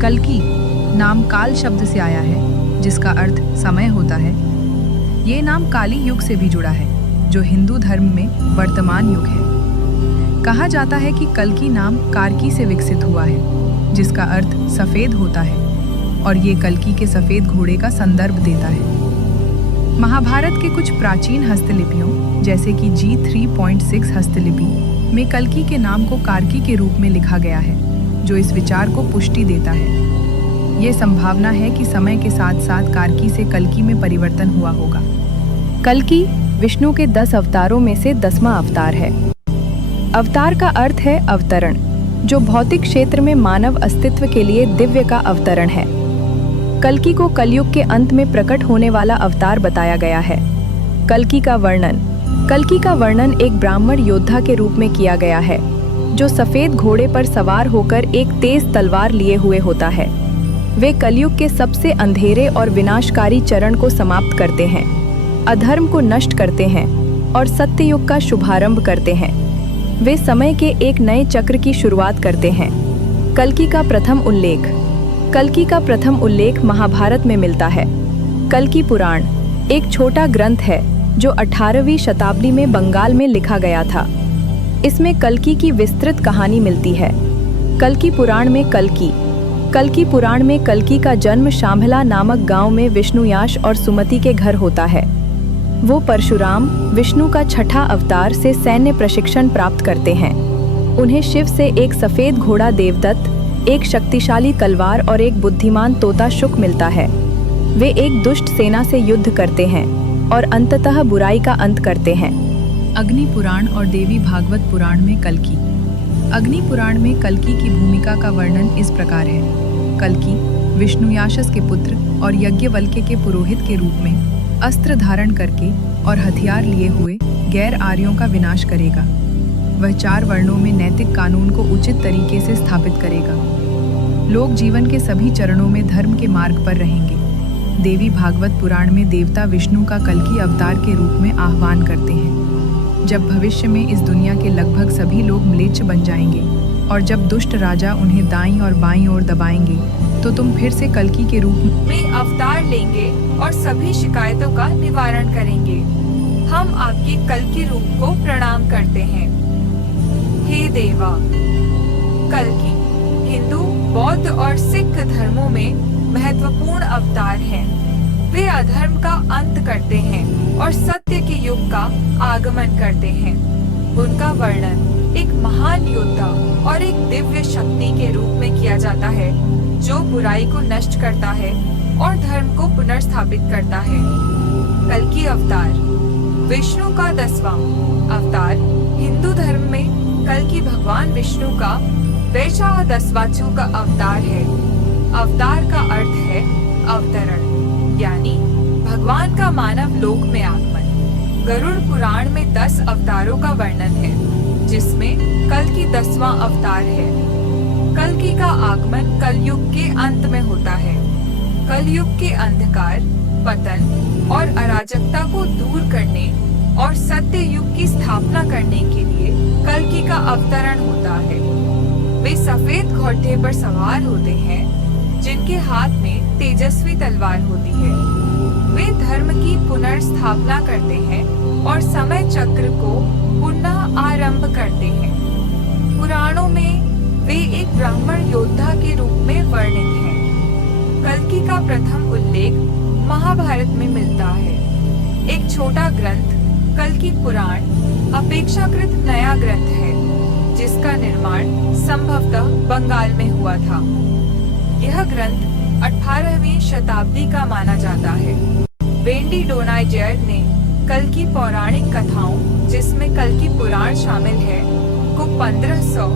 कल्कि नाम काल शब्द से आया है, जिसका अर्थ समय होता है। ये नाम काली युग से भी जुड़ा है, जो हिंदू धर्म में वर्तमान युग है। कहा जाता है कि कल्कि नाम कार्की से विकसित हुआ है, जिसका अर्थ सफेद होता है, और ये कल्कि के सफेद घोड़े का संदर्भ देता है। महाभारत के कुछ प्राचीन हस्तलिपियों, जैसे कि G3.6 हस्तलिपि में कल्कि के नाम को कार्की के रूप में लिखा गया है, जो इस विचार को पुष्टि देता है। ये संभावना है कि समय के साथ साथ कार्की से कल्कि में परिवर्तन हुआ होगा। कल्कि विष्णु के 10 अवतारों में से 10वां अवतार है। अवतार का अर्थ है अवतरण, जो भौतिक क्षेत्र में मानव अस्तित्व के लिए दिव्य का अवतरण है। कल्कि को कलयुग के अंत में प्रकट होने वाला अवतार बताया गया है। कल्कि का वर्णन एक ब्राह्मण योद्धा के रूप में किया गया है, जो सफेद घोड़े पर सवार होकर एक तेज तलवार लिए हुए होता है। वे कलयुग के सबसे अंधेरे और विनाशकारी चरण को समाप्त करते हैं, अधर्म को नष्ट करते हैं और सत्ययुग का शुभारंभ करते हैं। वे समय के एक नए चक्र की शुरुआत करते हैं। कल्कि का प्रथम उल्लेख महाभारत में मिलता है। कल्कि पुराण एक छोटा ग्रंथ है जो 18वीं शताब्दी में बंगाल में लिखा गया था। इसमें कल्कि की विस्तृत कहानी मिलती है। कल्कि पुराण में कल्कि का जन्म शांभला नामक गांव में विष्णुयाश और सुमति के घर होता है। वो परशुराम, विष्णु का छठा अवतार, से सैन्य प्रशिक्षण प्राप्त करते हैं। उन्हें शिव से एक सफेद घोड़ा देवदत्त, एक शक्तिशाली तलवार और एक बुद्धिमान तोता शुक मिलता है। वे एक दुष्ट सेना से युद्ध करते हैं और अंततः बुराई का अंत करते हैं। अग्नि पुराण और देवी भागवत पुराण में कल्कि। अग्नि पुराण में कल्कि की भूमिका का वर्णन इस प्रकार है। कल्कि विष्णुयाशस के पुत्र और यज्ञवल्क्य के पुरोहित के रूप में अस्त्र धारण करके और हथियार लिए हुए गैर आर्यों का विनाश करेगा। वह 4 वर्णों में नैतिक कानून को उचित तरीके से स्थापित करेगा। लोग जीवन के सभी चरणों में धर्म के मार्ग पर रहेंगे। देवी भागवत पुराण में देवता विष्णु का कल्कि अवतार के रूप में आह्वान करते हैं। जब भविष्य में इस दुनिया के लगभग सभी लोग म्लेच्छ बन जाएंगे और जब दुष्ट राजा उन्हें दाईं और बाईं ओर दबाएंगे, तो तुम फिर से कल्कि के रूप में अवतार लेंगे और सभी शिकायतों का निवारण करेंगे। हम आपके कल्कि रूप को प्रणाम करते हैं। हे देवा। कल्कि हिंदू, बौद्ध और सिख धर्मों में महत्वपूर्ण अवतार हैं। वे अधर्म का अंत करते हैं और सत्य के युग का आगमन करते हैं। उनका वर्णन एक महान योद्धा और एक दिव्य शक्ति के रूप में किया जाता है, जो बुराई को नष्ट करता है और धर्म को पुनर्स्थापित करता है। कल्कि अवतार विष्णु का 10वां अवतार। हिंदू धर्म में कल्कि भगवान विष्णु का वैशाखदस्वाचु का अवतार है। अवतार का अर्थ है अवतरण, यानी भगवान का मानव लोक में आगमन। गरुड़ पुराण में 10 अवतारों का वर्णन है, जिसमें कल्कि 10वां अवतार है। कल्कि का आगमन कलयुग के अंत में होता है। कलयुग के अंधकार, पतन और अराजकता को दूर करने और सत्य युग की स्थापना करने के लिए कल्कि का अवतरण होता है। वे सफेद घोड़े पर सवार होते हैं, जिनके हाथ में तेजस्वी तलवार होती है। वे धर्म की पुनर्स्थापना करते हैं और समय चक्र को पुनः आरंभ करते हैं। पुराणों में वे एक ब्राह्मण योद्धा के रूप में वर्णित हैं। कल्कि का प्रथम उल्लेख महाभारत में मिलता है। एक छोटा ग्रंथ कल्कि पुराण अपेक्षाकृत नया ग्रंथ है, जिसका निर्माण संभवतः बंगाल में हुआ था। यह ग्रंथ 18वीं शताब्दी का माना जाता है। वेंडी डोनाइजेर ने कल्कि पौराणिक कथाओं, जिसमें कल्कि पुराण शामिल है, को 1500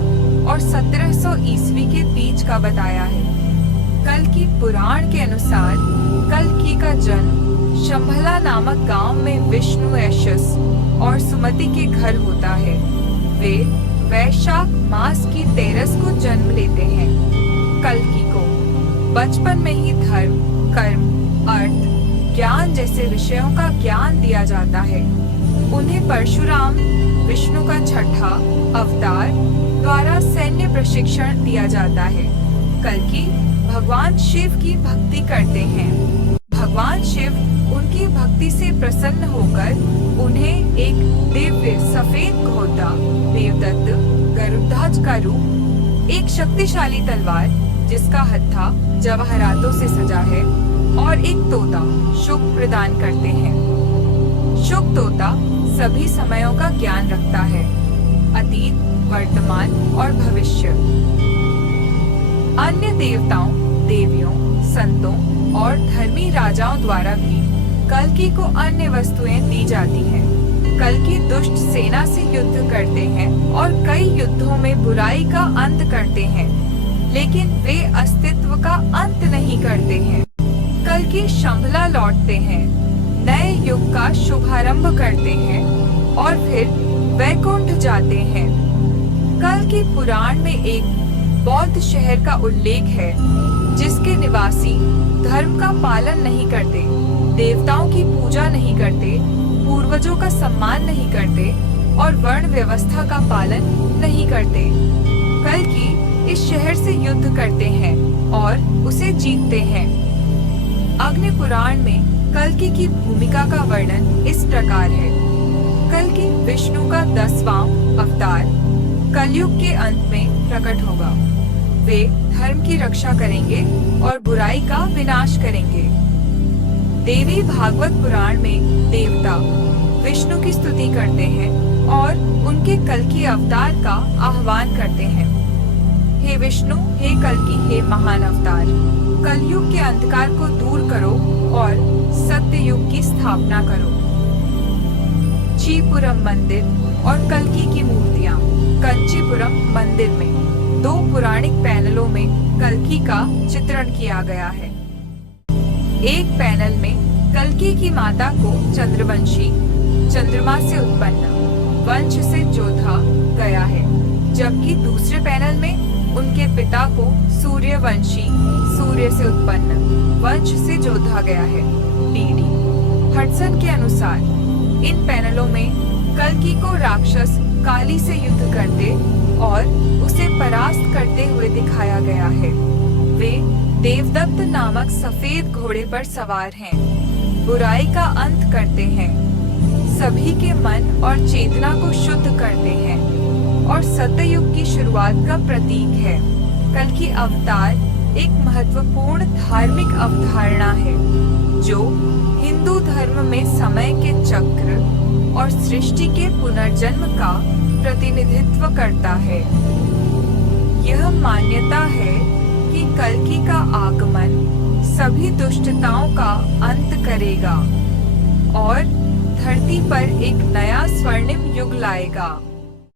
और 1700 ईस्वी के बीच का बताया है। कल्कि पुराण के अनुसार कल्कि का जन्म शंभला नामक गांव में विष्णु यशस और सुमति के घर होता है। वे वैशाख मास की 13 को जन्म लेते हैं। कल्कि को बचपन में ही धर्म, कर्म, अर्थ, ज्ञान जैसे विषयों का ज्ञान दिया जाता है। उन्हें परशुराम, विष्णु का छठा अवतार, द्वारा सैन्य प्रशिक्षण दिया जाता है। कल्कि भगवान शिव की भक्ति करते हैं। भगवान शिव उनकी भक्ति से प्रसन्न होकर उन्हें एक दिव्य सफेद घोड़ा, देवदत्त, गरुड़ध्वज का रूप, एक शक्तिशाली तलवार जिसका हत्था जवाहरातों से सजा है और एक तोता शुक प्रदान करते हैं। शुक तोता सभी समयों का ज्ञान रखता है, अतीत, वर्तमान और भविष्य। अन्य देवताओं, देवियों, संतों और धर्मी राजाओं द्वारा भी कल्कि को अन्य वस्तुएं दी जाती हैं। कल्कि दुष्ट सेना से युद्ध करते हैं और कई युद्धों में बुराई का अंत करते हैं, लेकिन वे अस्तित्व का अंत नहीं करते हैं। कल्कि शंभला लौटते हैं, नए युग का शुभारंभ करते हैं और फिर वैकुंठ जाते हैं। कल्कि पुराण में एक बौद्ध शहर का उल्लेख है जिसके निवासी धर्म का पालन नहीं करते, देवताओं की पूजा नहीं करते, पूर्वजों का सम्मान नहीं करते और वर्ण व्यवस्था का पालन नहीं करते। कल्कि इस शहर से युद्ध करते हैं और उसे जीतते हैं। अग्नि पुराण में कल्कि की भूमिका का वर्णन इस प्रकार है। कल्कि विष्णु का 10वां अवतार कलयुग के अंत में प्रकट होगा। वे धर्म की रक्षा करेंगे और बुराई का विनाश करेंगे। देवी भागवत पुराण में देवता विष्णु की स्तुति करते हैं और उनके कल्कि अवतार का आह्वान करते हैं। हे विष्णु, हे कल्कि, हे महान अवतार, कलयुग के अंधकार को दूर करो और सत्य युग की स्थापना करो। चीपुरम मंदिर और कल्कि की मूर्तियां। कंचीपुरम मंदिर में 2 पुराणिक पैनलों में कल्कि का चित्रण किया गया है। एक पैनल में कल्कि की माता को चंद्रवंशी, चंद्रमा से उत्पन्न वंश से जोधा गया है, जबकि दूसरे पैनल में उनके पिता को सूर्यवंशी, सूर्य से उत्पन्न वंश से जोधा गया है। डी.डी. हडसन के अनुसार इन पैनलों में कल्कि को राक्षस काली से युद्ध करते और उसे परास्त करते हुए दिखाया गया है। वे देवदत्त नामक सफेद घोड़े पर सवार हैं, बुराई का अंत करते हैं, सभी के मन और चेतना को शुद्ध करते हैं और सत्ययुग की शुरुआत का प्रतीक है। कल्कि अवतार एक महत्वपूर्ण धार्मिक अवधारणा है जो हिंदू धर्म में समय के चक्र और सृष्टि के पुनर्जन्म का प्रतिनिधित्व करता है। यह मान्यता है कि कल्कि का आगमन सभी दुष्टताओं का अंत करेगा और धरती पर एक नया स्वर्णिम युग लाएगा।